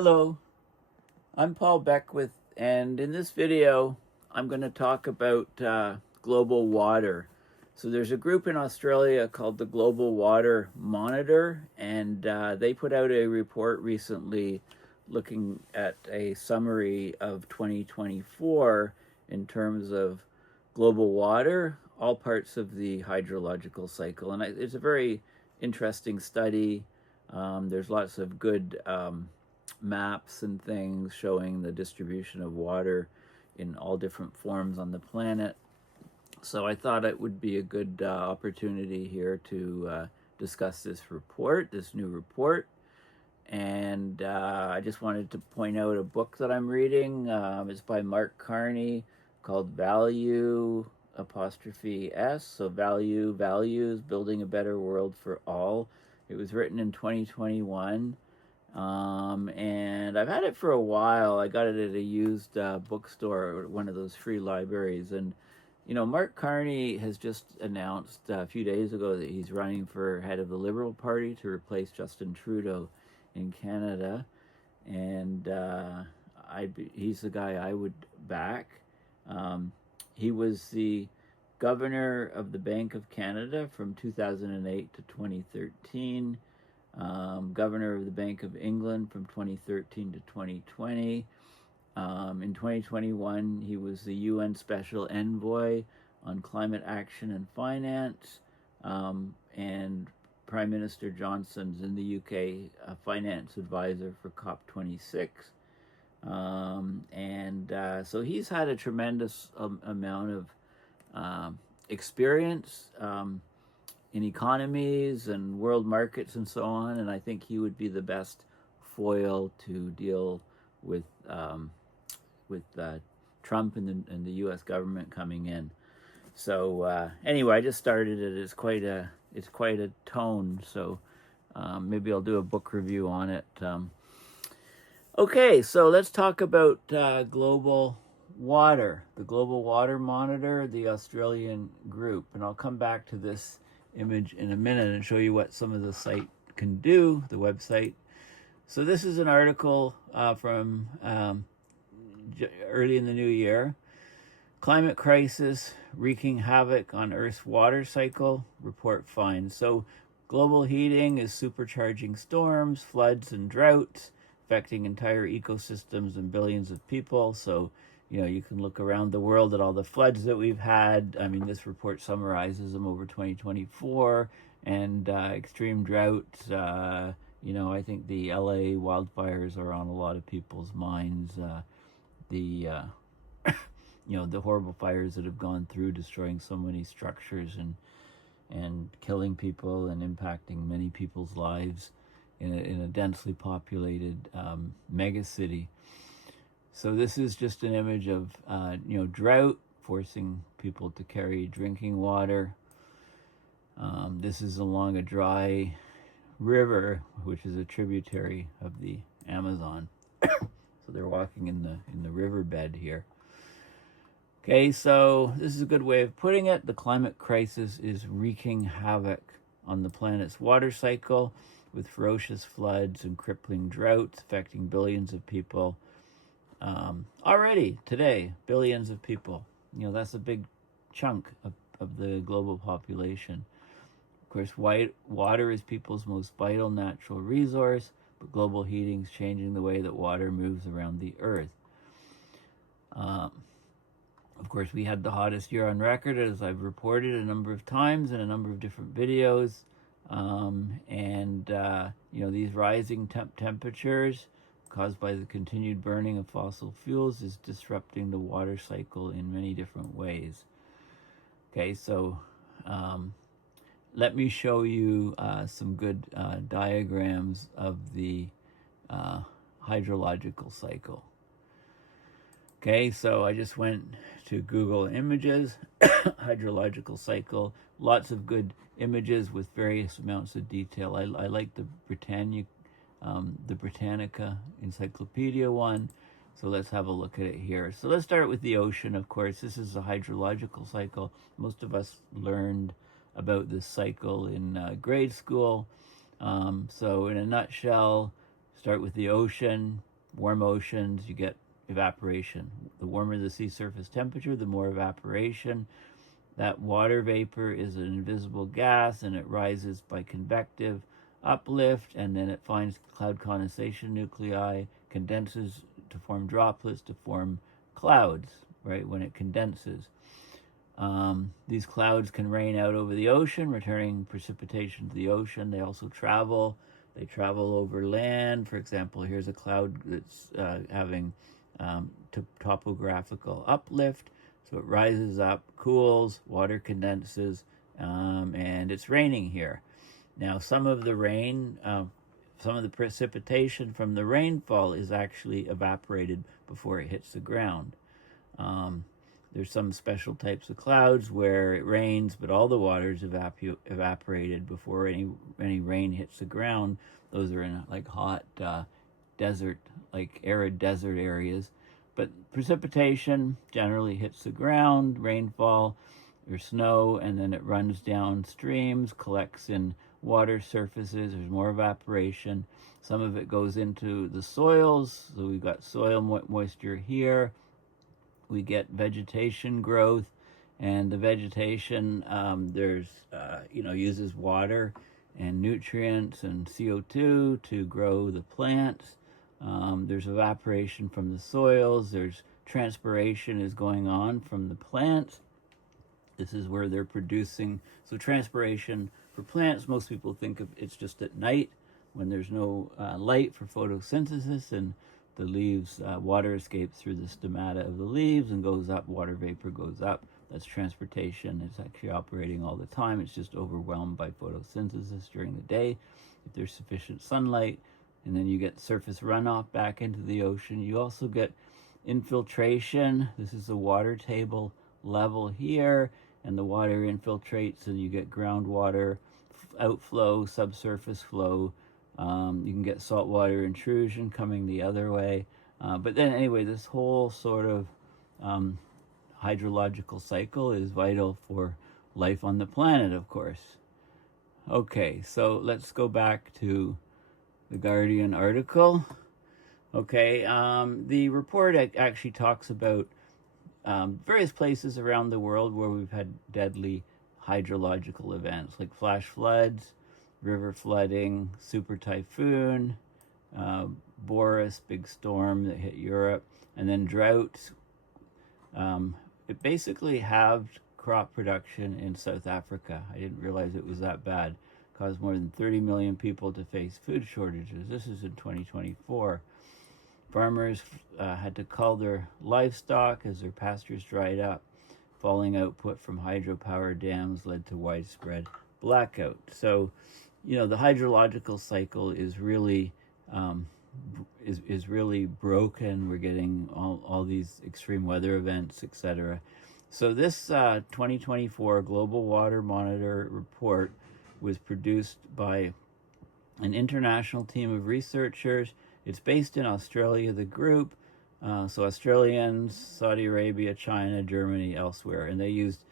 Hello, I'm Paul Beckwith, and in this video, I'm going to talk about global water. So there's a group in Australia called the Global Water Monitor, and they put out a report recently looking at a summary of 2024 in terms of global water, all parts of the hydrological cycle. And it's a very interesting study. There's lots of good maps and things showing the distribution of water in all different forms on the planet. So I thought it would be a good opportunity here to discuss this new report. And I just wanted to point out a book that I'm reading. It's by Mark Carney called Value '(S). So Values, Building a Better World for All. It was written in 2021. And I've had it for a while. I got it at a used bookstore, one of those free libraries. And, you know, Mark Carney has just announced a few days ago that he's running for head of the Liberal Party to replace Justin Trudeau in Canada. And he's the guy I would back. He was the governor of the Bank of Canada from 2008 to 2013. Governor of the Bank of England from 2013 to 2020. In 2021, he was the UN Special Envoy on Climate Action and Finance, and Prime Minister Johnson's in the UK a finance advisor for COP26. So he's had a tremendous amount of experience in economies and world markets and so on, and I think he would be the best foil to deal with Trump and the U.S. government coming in. So anyway, I just started it. It's quite a tome. So maybe I'll do a book review on it. Okay, so let's talk about global water, the Global Water Monitor, the Australian group, and I'll come back to this image in a minute and show you what some of the site can do, the website. So this is an article from early in the new year. Climate crisis wreaking havoc on Earth's water cycle, report finds. So global heating is supercharging storms, floods, and droughts, affecting entire ecosystems and billions of people. So you know, you can look around the world at all the floods that we've had. I mean, this report summarizes them over 2024, and extreme droughts. You know, I think the LA wildfires are on a lot of people's minds. You know, the horrible fires that have gone through, destroying so many structures and killing people and impacting many people's lives in a densely populated mega city. So this is just an image of, you know, drought forcing people to carry drinking water. This is along a dry river, which is a tributary of the Amazon. So they're walking in the riverbed here. Okay, so this is a good way of putting it. The climate crisis is wreaking havoc on the planet's water cycle, with ferocious floods and crippling droughts affecting billions of people. Already today, billions of people. You know, that's a big chunk of the global population. Of course, water is people's most vital natural resource, but global heating is changing the way that water moves around the Earth. Of course, we had the hottest year on record, as I've reported a number of times in a number of different videos. You know, these rising temperatures caused by the continued burning of fossil fuels is disrupting the water cycle in many different ways. Okay, so let me show you some good diagrams of the hydrological cycle. Okay, so I just went to Google Images, hydrological cycle, lots of good images with various amounts of detail. I like the Britannica Encyclopedia one. So let's have a look at it here. So let's start with the ocean, of course. This is a hydrological cycle. Most of us learned about this cycle in grade school. So in a nutshell, start with the ocean. warm oceans, you get evaporation. The warmer the sea surface temperature, the more evaporation. That water vapor is an invisible gas, and it rises by convective uplift, and then it finds cloud condensation nuclei, condenses to form droplets, to form clouds, right, when it condenses. These clouds can rain out over the ocean, returning precipitation to the ocean. They also travel. They travel over land. For example, here's a cloud that's having topographical uplift. So it rises up, cools, water condenses, and it's raining here. Now, some of the rain, some of the precipitation from the rainfall is actually evaporated before it hits the ground. There's some special types of clouds where it rains, but all the water is evaporated before any rain hits the ground. Those are in like hot desert, like arid desert areas. But precipitation generally hits the ground, rainfall or snow, and then it runs down streams, collects in water surfaces. There's more evaporation. Some of it goes into the soils. So we've got soil moisture here. We get vegetation growth, and the vegetation uses water and nutrients and CO2 to grow the plants. There's evaporation from the soils. There's transpiration is going on from the plants. This is where they're producing. So transpiration for plants, most people think of it's just at night when there's no light for photosynthesis, and the leaves, water escapes through the stomata of the leaves and goes up, water vapor goes up. That's transportation. It's actually operating all the time. It's just overwhelmed by photosynthesis during the day. If there's sufficient sunlight, and then you get surface runoff back into the ocean. You also get infiltration. This is the water table level here, and the water infiltrates, and you get groundwater outflow, subsurface flow. You can get saltwater intrusion coming the other way. But then anyway, this whole sort of hydrological cycle is vital for life on the planet, of course. Okay, so let's go back to the Guardian article. Okay, the report actually talks about various places around the world where we've had deadly hydrological events, like flash floods, river flooding, super typhoon, Boris, big storm that hit Europe, and then droughts. It basically halved crop production in South Africa. I didn't realize it was that bad. Caused more than 30 million people to face food shortages. This is in 2024. Farmers had to cull their livestock as their pastures dried up. Falling output from hydropower dams led to widespread blackout. So, the hydrological cycle is really is really broken. We're getting all these extreme weather events, etc. So this 2024 Global Water Monitor report was produced by an international team of researchers. It's based in Australia, the group. So Australians, Saudi Arabia, China, Germany, elsewhere. And they used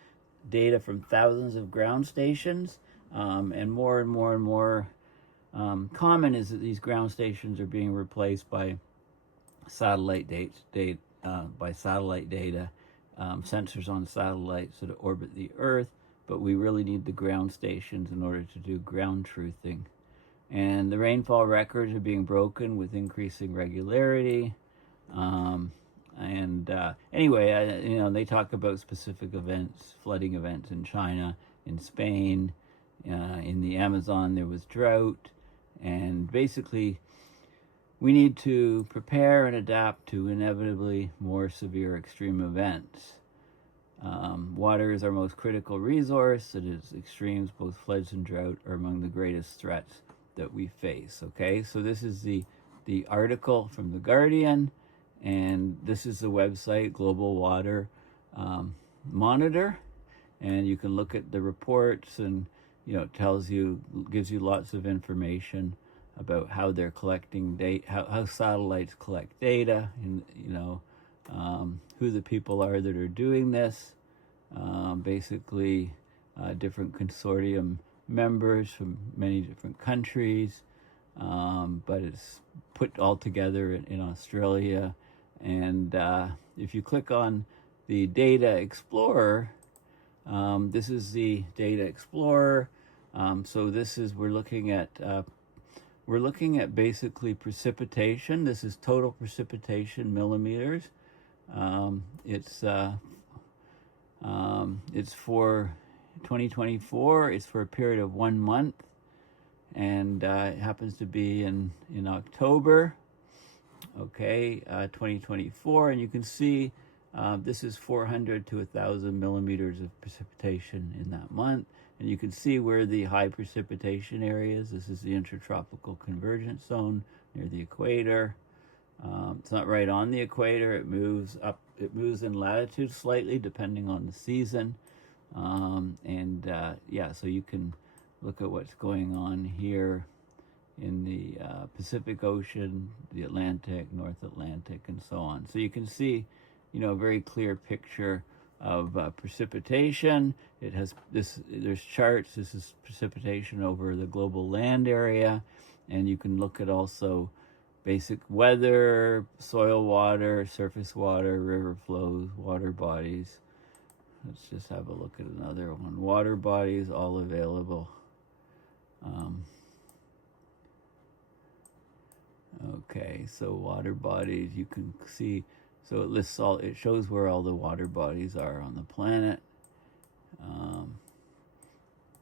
data from thousands of ground stations. And more common is that these ground stations are being replaced by satellite data, sensors on satellites that orbit the Earth. But we really need the ground stations in order to do ground truthing. And the rainfall records are being broken with increasing regularity. Anyway, they talk about specific events, flooding events in China, in Spain, in the Amazon there was drought. And basically, we need to prepare and adapt to inevitably more severe extreme events. Water is our most critical resource. It is extremes, both floods and drought, are among the greatest threats that we face. Okay, so this is the article from The Guardian, and this is the website, Global Water Monitor, and you can look at the reports, and it gives you lots of information about how they're collecting data, how satellites collect data, and who the people are that are doing this. Different consortium members from many different countries. but it's put all together in Australia. And if you click on the Data Explorer, this is the Data Explorer. So this is, we're looking at basically precipitation. This is total precipitation millimeters. It's for 2024. It's for a period of 1 month, and it happens to be in October. Okay, 2024, and you can see this is 400 to 1,000 millimeters of precipitation in that month. And you can see where the high precipitation areas. This is the intertropical convergence zone near the equator. It's not right on the equator. It moves up. It moves in latitude slightly depending on the season. Yeah, so you can look at what's going on here in the Pacific Ocean, the Atlantic, North Atlantic, and so on. So you can see, a very clear picture of precipitation. It has this, there's charts. This is precipitation over the global land area, and you can look at also basic weather, soil water, surface water, river flows, water bodies. Let's just have a look at another one. Water bodies, all available. Okay, so water bodies, you can see, so it lists all, it shows where all the water bodies are on the planet.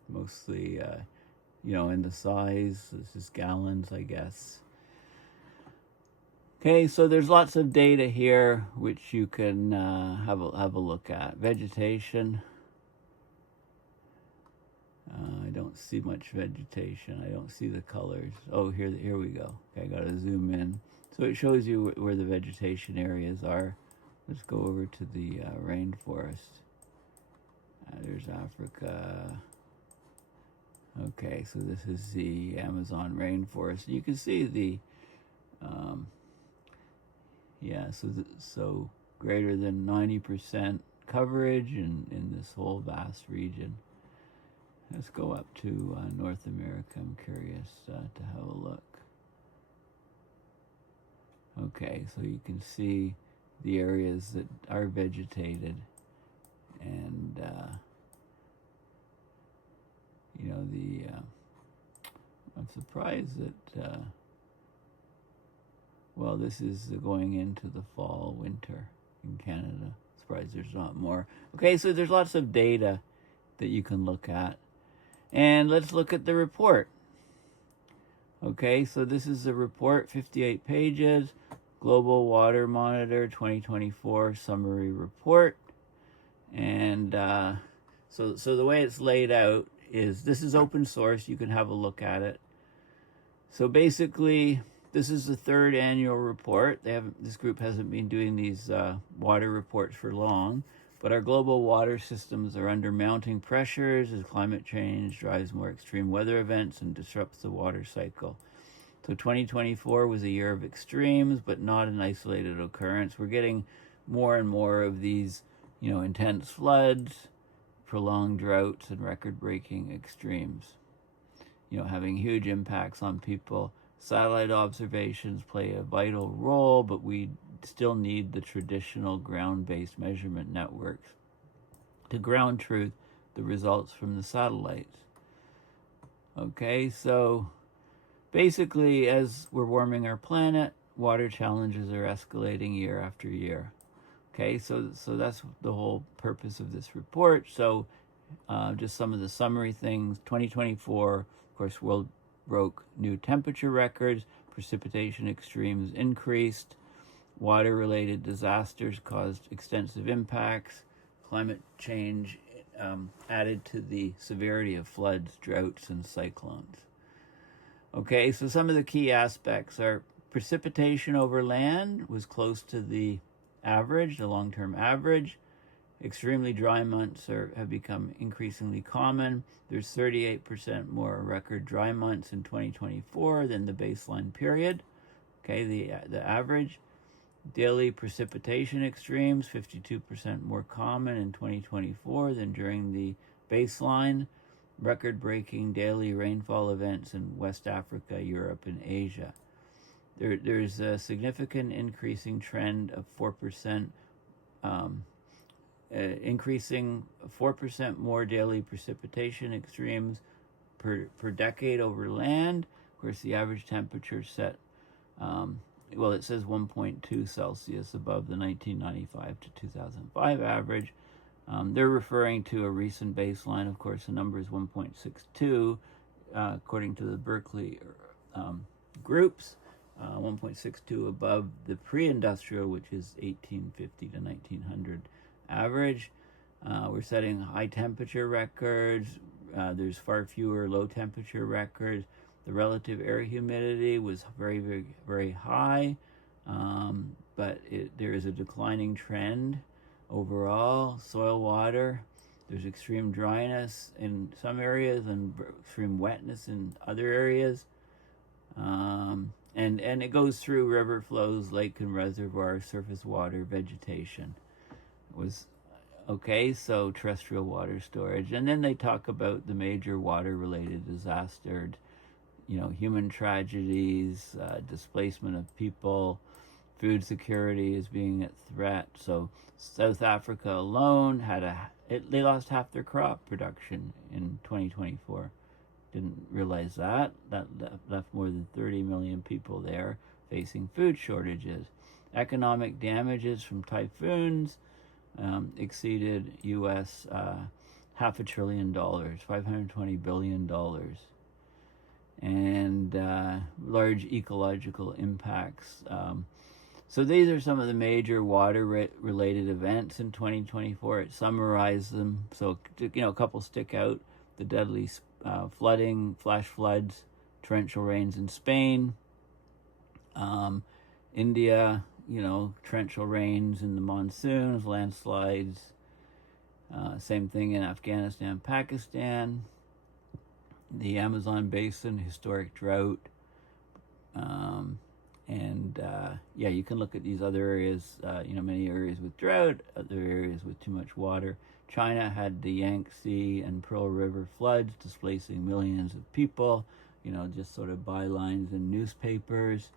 Mostly, in the size, this is gallons, I guess. Okay, so there's lots of data here which you can have a look at. Vegetation. I don't see much vegetation. I don't see the colors. Oh, here we go. Okay, I gotta zoom in. So it shows you where the vegetation areas are. Let's go over to the rainforest. There's Africa. Okay, so this is the Amazon rainforest. You can see the, so greater than 90% coverage in this whole vast region. Let's go up to North America. I'm curious to have a look. Okay, so you can see the areas that are vegetated, and I'm surprised that this is going into the fall, winter in Canada. Surprised there's not more. Okay, so there's lots of data that you can look at. And let's look at the report. Okay, so this is the report, 58 pages, Global Water Monitor 2024 Summary Report. And so the way it's laid out is, this is open source, you can have a look at it. So basically, this is the third annual report. This group hasn't been doing these water reports for long, but our global water systems are under mounting pressures as climate change drives more extreme weather events and disrupts the water cycle. So 2024 was a year of extremes, but not an isolated occurrence. We're getting more and more of these, intense floods, prolonged droughts, and record-breaking extremes, having huge impacts on people. Satellite observations play a vital role, but we still need the traditional ground-based measurement networks to ground truth the results from the satellites. Okay, so basically, as we're warming our planet, water challenges are escalating year after year. Okay, so that's the whole purpose of this report. So just some of the summary things. 2024, of course, world broke new temperature records, precipitation extremes increased, water-related disasters caused extensive impacts, climate change added to the severity of floods, droughts, and cyclones. Okay, so some of the key aspects are precipitation over land was close to the average, the long-term average. Extremely dry months have become increasingly common. There's 38% more record dry months in 2024 than the baseline period. Okay, the average. Daily precipitation extremes, 52% more common in 2024 than during the baseline. record-breaking daily rainfall events in West Africa, Europe, and Asia. There's a significant increasing trend of 4%, increasing 4% more daily precipitation extremes per decade over land. Of course, the average temperature set, well, it says 1.2 Celsius above the 1995 to 2005 average. They're referring to a recent baseline. Of course, the number is 1.62, according to the Berkeley groups. 1.62 above the pre-industrial, which is 1850 to 1900 average. We're setting high temperature records. There's far fewer low temperature records. The relative air humidity was very, very, very high, but there is a declining trend overall. Soil water, there's extreme dryness in some areas and extreme wetness in other areas. And it goes through river flows, lake and reservoir, surface water, vegetation. It was okay, so terrestrial water storage. And then they talk about the major water-related disasters, human tragedies, displacement of people, food security is being at threat. So South Africa alone they lost half their crop production in 2024. Didn't realize that left more than 30 million people there facing food shortages. Economic damages from typhoons exceeded US $500 billion, $520 billion, and large ecological impacts. So these are some of the major water-related events in 2024. It summarized them. So, a couple stick out: the deadly flooding, flash floods, torrential rains in Spain, India, torrential rains in the monsoons, landslides, same thing in Afghanistan, Pakistan, the Amazon basin, historic drought, you can look at these other areas, many areas with drought, other areas with too much water. China had the Yangtze and Pearl River floods displacing millions of people, just sort of bylines in newspapers.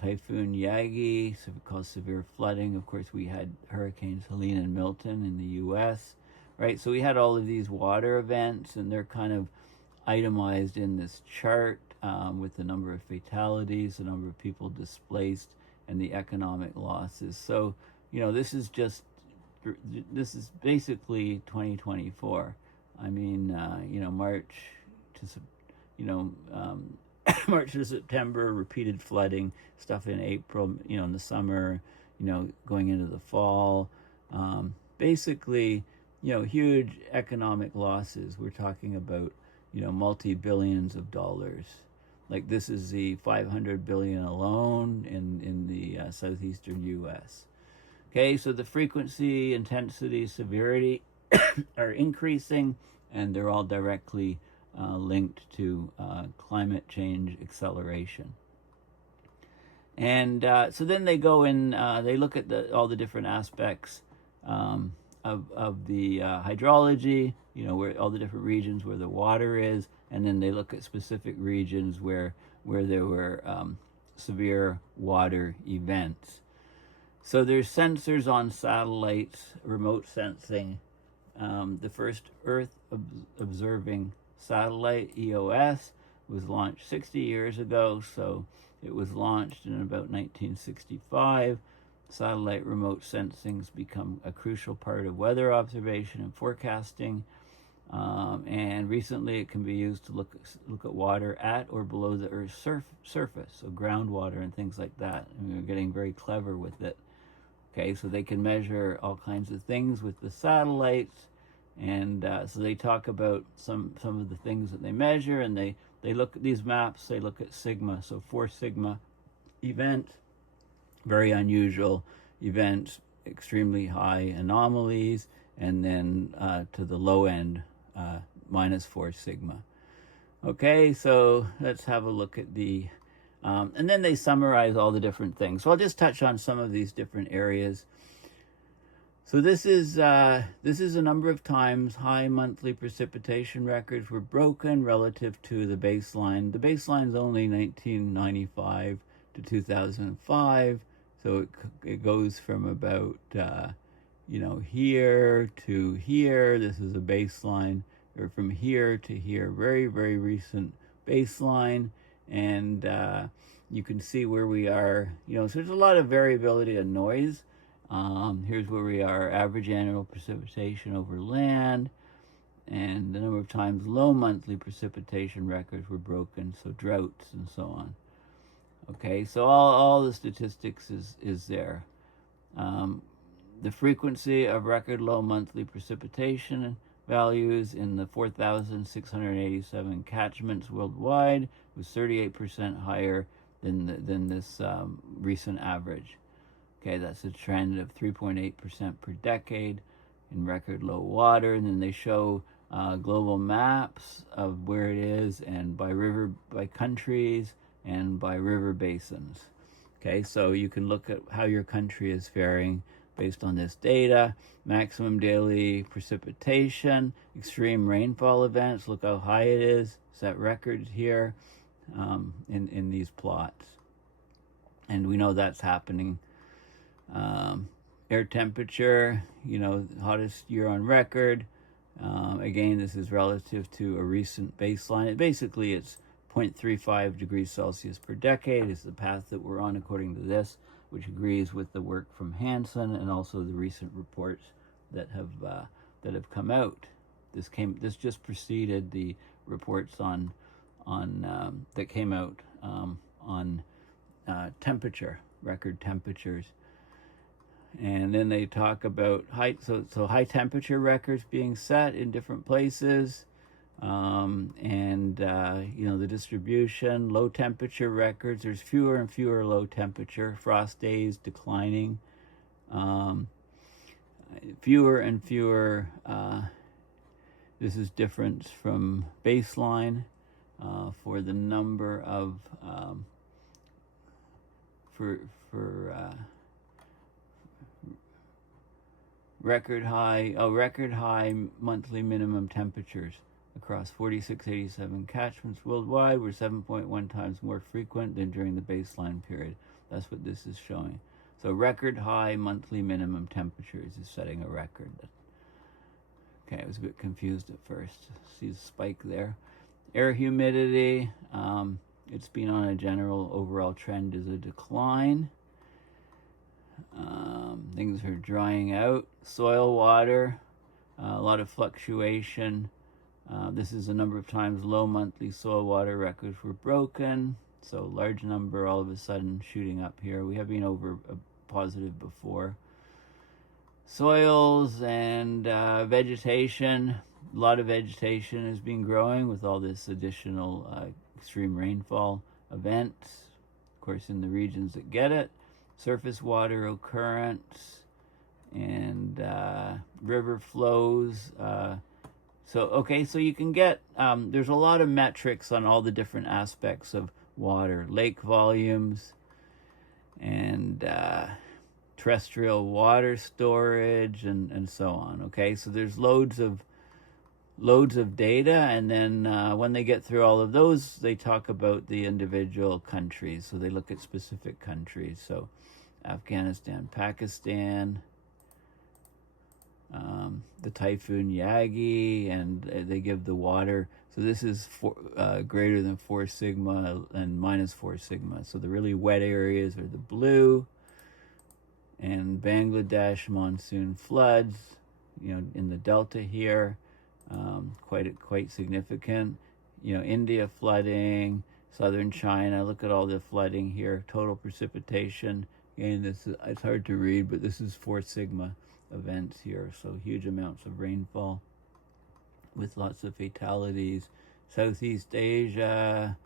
Typhoon Yagi caused severe flooding. Of course, we had hurricanes Helene and Milton in the U.S., right? So we had all of these water events, and they're kind of itemized in this chart with the number of fatalities, the number of people displaced, and the economic losses. So, this is basically 2024. I mean, March to September, repeated flooding, stuff in April, in the summer, going into the fall. Basically, huge economic losses. We're talking about, multi-billions of dollars. Like this is the $500 billion alone in the southeastern U.S. Okay, so the frequency, intensity, severity are increasing, and they're all directly linked to climate change acceleration. And so then they go in, they look at all the different aspects of the hydrology, where all the different regions where the water is, and then they look at specific regions where there were severe water events. So there's sensors on satellites, remote sensing. The first Earth observing satellite, EOS, was launched 60 years ago, so it was launched in about 1965. Satellite remote sensing's become a crucial part of weather observation and forecasting, and recently it can be used to look at water at or below the Earth's surface, so groundwater and things like that. And we're getting very clever with it. Okay, so they can measure all kinds of things with the satellites, and so they talk about some of the things that they measure, and they look at these maps. They look at sigma, so 4 sigma event, very unusual events, extremely high anomalies, and then to the low end, minus 4 sigma. Okay, so let's have a look at the and then they summarize all the different things. So I'll just touch on some of these different areas. So this is a number of times high monthly precipitation records were broken relative to the baseline. The baseline is only 1995 to 2005, so it goes from about here to here. This is a baseline, or from here to here. Very, very recent baseline, and you can see where we are. So there's a lot of variability and noise. Here's where we are, average annual precipitation over land, and the number of times low monthly precipitation records were broken, so droughts and so on. Okay, so all the statistics is there. The frequency of record low monthly precipitation values in the 4,687 catchments worldwide was 38% higher than this recent average. Okay, that's a trend of 3.8% per decade in record low water. And then they show global maps of where it is, and by river, by countries, and by river basins. Okay, so you can look at how your country is faring based on this data. Maximum daily precipitation, extreme rainfall events, look how high it is, set records here in these plots. And we know that's happening. Air temperature, hottest year on record. Again, this is relative to a recent baseline. Basically, it's 0.35 degrees Celsius per decade is the path that we're on according to this, which agrees with the work from Hansen and also the recent reports that have come out. This just preceded the reports on that came out on temperature, record temperatures. And then they talk about high temperature records being set in different places, and the distribution, low temperature records. There's fewer and fewer low temperature, frost days declining, fewer and fewer. This is difference from baseline for the number of record high monthly minimum temperatures across 4687 catchments worldwide were 7.1 times more frequent than during the baseline period. That's what this is showing. So record high monthly minimum temperatures is setting a record. Okay, I was a bit confused at first. See the spike there. Air humidity, it's been on a general overall trend as a decline. Things are drying out. Soil water, a lot of fluctuation. This is a number of times low monthly soil water records were broken. So large number all of a sudden shooting up here. We have been over a positive before. Soils and vegetation. A lot of vegetation has been growing with all this additional extreme rainfall events. Of course, in the regions that get it. Surface water occurrence and river flows. So you can get, there's a lot of metrics on all the different aspects of water, lake volumes, and terrestrial water storage, and so on. Okay, so there's loads of data, and then when they get through all of those, they talk about the individual countries. So they look at specific countries. So Afghanistan, Pakistan, the typhoon Yagi, and they give the water. So this is greater than 4 sigma and minus 4 sigma. So the really wet areas are the blue, and Bangladesh monsoon floods, in the delta here, quite significant. India flooding, southern China. Look at all the flooding here. Total precipitation. Again, it's hard to read, but this is 4 sigma events here. So huge amounts of rainfall with lots of fatalities. Southeast Asia,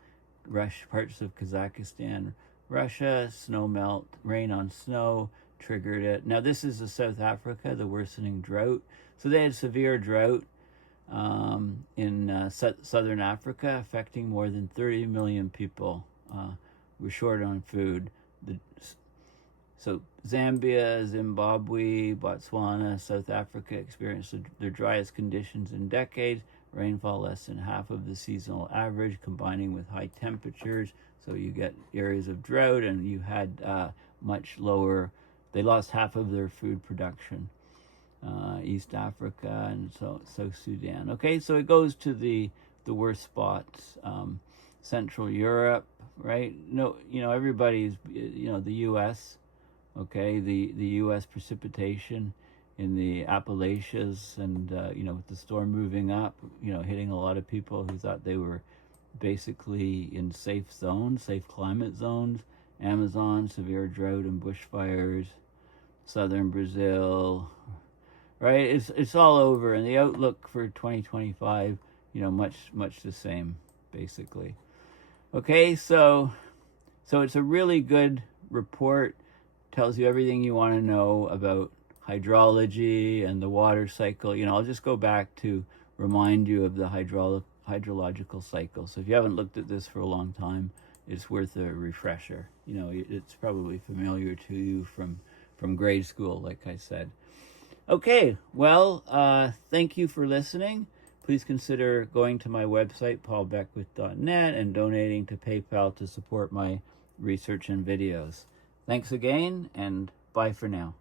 parts of Kazakhstan, Russia, snow melt, rain on snow triggered it. Now this is South Africa, the worsening drought. So they had severe drought in southern Africa, affecting more than 30 million people. Were short on food. So Zambia, Zimbabwe, Botswana, South Africa experienced their driest conditions in decades. Rainfall less than half of the seasonal average, combining with high temperatures. So you get areas of drought, and you had much lower. They lost half of their food production. East Africa and South Sudan. Okay, so it goes to the worst spots. Central Europe, right? No, everybody's, the U.S. Okay, the U.S. precipitation in the Appalachians, and with the storm moving up, hitting a lot of people who thought they were basically in safe zones, safe climate zones. Amazon, severe drought and bushfires. Southern Brazil, right? It's all over, and the outlook for 2025, much the same, basically. Okay, so it's a really good report. Tells you everything you want to know about hydrology and the water cycle. I'll just go back to remind you of the hydrological cycle. So if you haven't looked at this for a long time, it's worth a refresher. It's probably familiar to you from grade school, like I said. Okay, well, thank you for listening. Please consider going to my website, paulbeckwith.net, and donating to PayPal to support my research and videos. Thanks again, and bye for now.